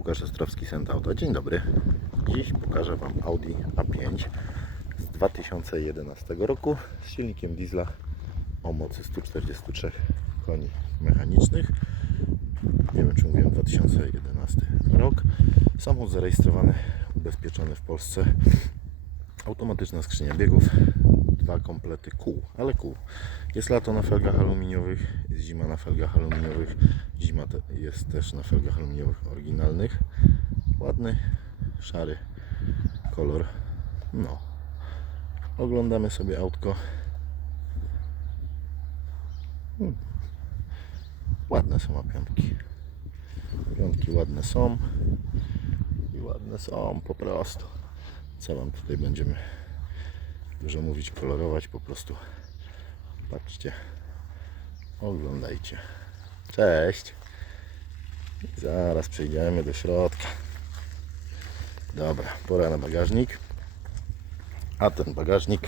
Łukasz Ostrowski, Sent Auto. Dzień dobry. Dziś pokażę Wam Audi A5 z 2011 roku z silnikiem diesla o mocy 143 koni mechanicznych. Nie wiem, czy mówiłem 2011 rok. Samochód zarejestrowany, ubezpieczony w Polsce. Automatyczna skrzynia biegów, dwa komplety kół, ale kół. Jest lato na felgach aluminiowych, jest zima na felgach aluminiowych, zima jest też na felgach aluminiowych oryginalnych. Ładny, szary kolor. No. Oglądamy sobie autko. Hmm. Ładne są piątki. Piątki ładne są. I ładne są po prostu. Co wam tutaj będziemy dużo mówić, kolorować po prostu. Patrzcie. Oglądajcie. Cześć. Zaraz przejdziemy do środka. Dobra, pora na bagażnik. A ten bagażnik,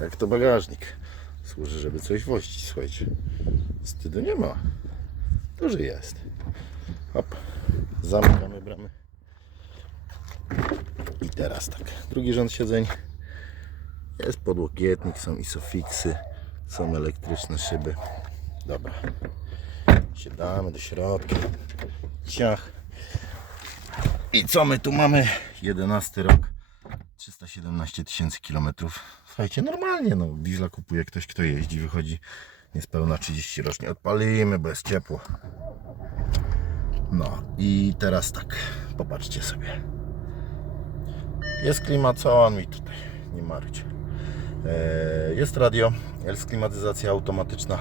jak to bagażnik, służy, żeby coś wozić. Słuchajcie, wstydu nie ma. Duży jest. Hop, zamykamy bramy. I teraz tak, drugi rząd siedzeń. Jest podłokietnik, są isofiksy, są elektryczne szyby. Dobra, siadamy do środka. Ciach. I co my tu mamy? 11 rok, 317 tysięcy kilometrów. Słuchajcie, normalnie, no, diesla kupuje ktoś, kto jeździ, wychodzi niespełna 30 rocznie. Odpalimy, bo jest ciepło. No i teraz tak, popatrzcie sobie. Jest klimat, co on mi tutaj nie marudź. E, Jest radio, jest klimatyzacja automatyczna,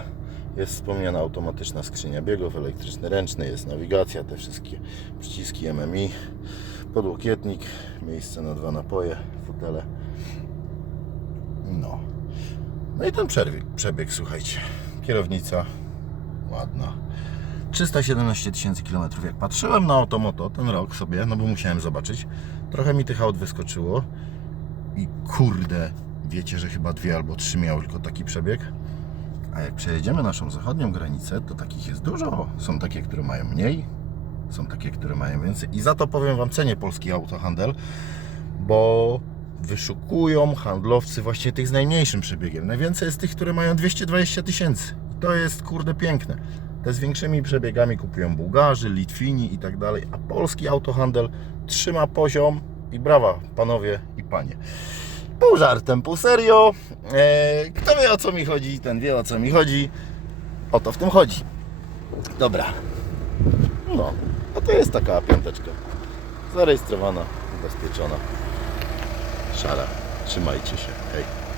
jest wspomniana automatyczna skrzynia biegów, elektryczny ręczny, jest nawigacja, te wszystkie przyciski MMI, podłokietnik, miejsce na dwa napoje, fotele. No. No i ten przebieg, przebieg słuchajcie. Kierownica ładna. 317 tysięcy kilometrów. Jak patrzyłem na Automoto ten rok sobie, no bo musiałem zobaczyć, trochę mi tych aut wyskoczyło i kurde, wiecie, że chyba dwie albo trzy miały tylko taki przebieg. A jak przejedziemy naszą zachodnią granicę, to takich jest dużo. Są takie, które mają mniej, są takie, które mają więcej. I za to powiem Wam cenię polski autohandel, bo wyszukują handlowcy właśnie tych z najmniejszym przebiegiem. Najwięcej jest tych, które mają 220 tysięcy. To jest kurde piękne. Te z większymi przebiegami kupują Bułgarzy, Litwini i tak dalej, a polski autohandel trzyma poziom i brawa panowie i panie. Pół żartem, pół serio. Eee, kto wie o co mi chodzi, ten wie o co mi chodzi. O to w tym chodzi. Dobra. No, a to jest taka piąteczka. Zarejestrowana, ubezpieczona. Szara. Trzymajcie się. Hej.